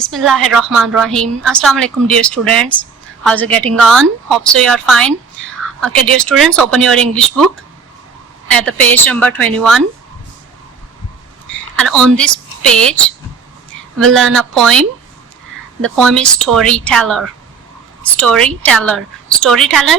Bismillahirrahmanirrahim. Assalamu alaikum dear students. How's it getting on? Hope so you are fine. Okay dear students, open your English book at the page number 21. And on this page we'll learn a poem. The poem is Storyteller. Storyteller. Storyteller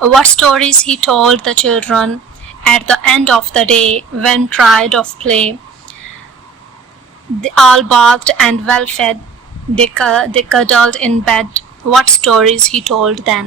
What stories he told the children at the end of the day when tired of play. They all bathed and well fed. They cuddled in bed. What stories he told then.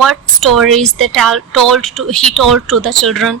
what stories he told to the children,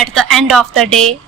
At the end of the day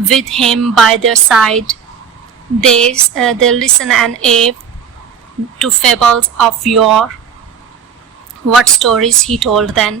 with him by their side. They listen and awe to fables of yore. What stories he told then.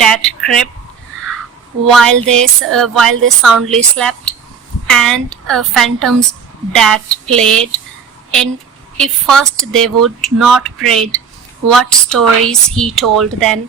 that crept while they soundly slept, and phantoms that played, and if first they would not prayed. What stories he told then,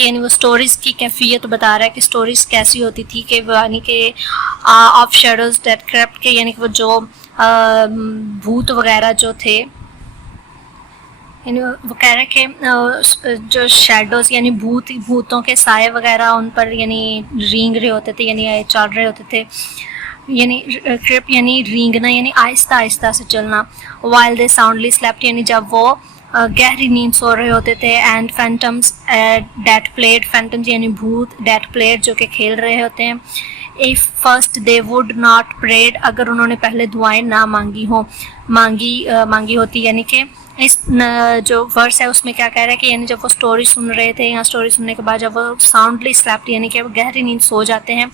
کہ یعنی وہ stories کی کیفیت بتا رہا ہے کہ stories کیسی ہوتی تھی، کہ یعنی کہ آف شیڈوز دیٹ کرپٹ، کے یعنی کہ وہ جو بھوت وغیرہ جو تھے، یعنی وہ کہہ رہے کہ جو شیڈوز یعنی بھوتوں کے سائے وغیرہ ان پر یعنی رینگ رہے ہوتے تھے، یعنی چل رہے ہوتے تھے، یعنی کرپ یعنی رینگنا یعنی آہستہ آہستہ سے چلنا. while they soundly slept یعنی جب وہ گہری نیند سو رہے ہوتے تھے. And phantoms that played, phantoms یعنی بھوت، دیٹ پلیڈ جو کہ کھیل رہے ہوتے ہیں. if first they would not prayed اگر انہوں نے پہلے دعائیں نہ مانگی ہوتی. یعنی کہ اس جو ورس ہے اس میں کیا کہہ رہا ہے کہ یعنی جب وہ سٹوری سن رہے تھے یا سٹوری سننے کے بعد جب وہ ساؤنڈلی سلیپٹ یعنی کہ وہ گہری نیند سو جاتے ہیں،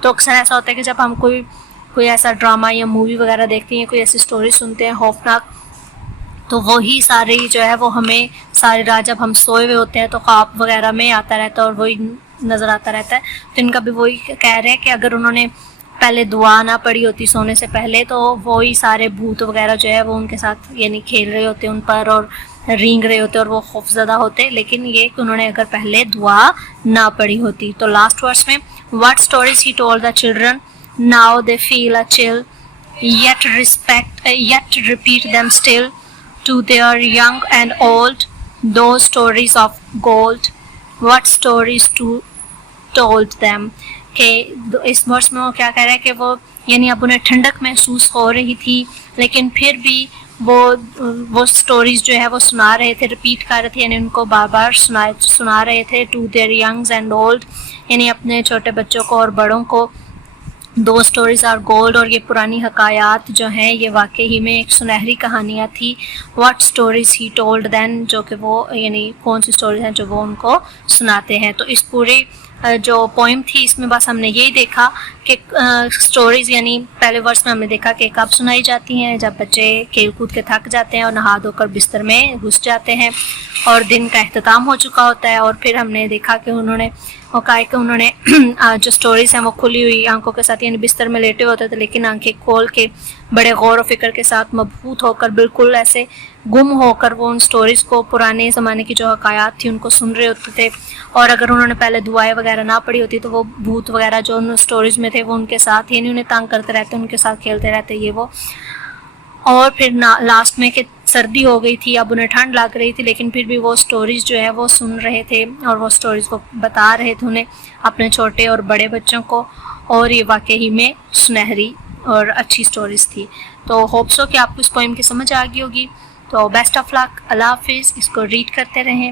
تو اکثر ایسا ہوتا ہے کہ جب ہم کوئی ایسا ڈرامہ یا مووی وغیرہ دیکھتے ہیں، کوئی ایسی سٹوری سنتے ہیں خوفناک، تو وہی ساری جو ہے وہ ہمیں ساری رات جب ہم سوئے ہوئے ہوتے ہیں تو خواب وغیرہ میں آتا رہتا ہے اور وہی نظر آتا رہتا ہے. تو ان کا بھی وہی کہہ رہے ہیں کہ اگر انہوں نے پہلے دعا نہ پڑھی ہوتی سونے سے پہلے تو وہی سارے بھوت وغیرہ جو ہے وہ ان کے ساتھ یعنی کھیل رہے ہوتے ان پر اور رینگ رہے ہوتے اور وہ خوف زدہ ہوتے. لیکن یہ کہ انہوں نے اگر پہلے دعا نہ پڑھی ہوتی. تو لاسٹ ورس میں what stories he told the children, now they feel a chill, yet repeat them still to their young and old, those stories of gold, what stories told them. کہ اس ورس میں وہ کیا کہہ رہا ہے کہ وہ یعنی اب انہیں ٹھنڈک محسوس ہو رہی تھی لیکن پھر بھی وہ سٹوریز جو ہے وہ سنا رہے تھے، ریپیٹ کر رہے تھے، یعنی ان کو بار بار سنا رہے تھے. ٹو دیئر ینگز اینڈ اولڈ یعنی اپنے چھوٹے بچوں کو اور بڑوں کو. دو اسٹوریز آر گولڈ اور یہ پرانی حکایات جو ہیں یہ واقعی میں ایک سنہری کہانیاں تھی. واٹ اسٹوریز ہی ٹولڈ دین جو کہ وہ یعنی کون سی اسٹوریز ہیں جو وہ ان کو سناتے ہیں. تو اس پورے جو پوئم تھی اس میں بس ہم نے یہی دیکھا کہ سٹوریز یعنی پہلے ورس میں ہم نے دیکھا کہ کب سنائی جاتی ہیں، جب بچے کھیل کود کے تھک جاتے ہیں اور نہا دھو کر بستر میں گھس جاتے ہیں اور دن کا اختتام ہو چکا ہوتا ہے. اور پھر ہم نے دیکھا کہ انہوں نے جو سٹوریز ہیں وہ کھلی ہوئی آنکھوں کے ساتھ یعنی بستر میں لیٹے ہوتے تھے لیکن آنکھیں کھول کے بڑے غور و فکر کے ساتھ مبہوت ہو کر بالکل ایسے گم ہو کر وہ ان سٹوریز کو، پرانے زمانے کی جو حکایات تھی ان کو سن رہے ہوتے تھے. اور اگر انہوں نے پہلے دعائیں وغیرہ نہ پڑھی ہوتی تو وہ بھوت وغیرہ جو ان سٹوریز میں تھے وہ ان کے ساتھ یعنی انہیں تنگ کرتے رہتے، ان کے ساتھ کھیلتے رہتے یہ وہ. اور پھر لاسٹ میں کہ سردی ہو گئی تھی، اب انہیں ٹھنڈ لگ رہی تھی لیکن پھر بھی وہ سٹوریز جو ہے وہ سن رہے تھے اور وہ سٹوریز کو بتا رہے تھے انہیں، اپنے چھوٹے اور بڑے بچوں کو. اور یہ واقعی میں سنہری اور اچھی سٹوریز تھی. تو ہوپ سو کہ آپ کو اس پوئم کی سمجھ آ گئی ہوگی. تو بیسٹ آف لک، اللہ حافظ. اس کو ریڈ کرتے رہیں.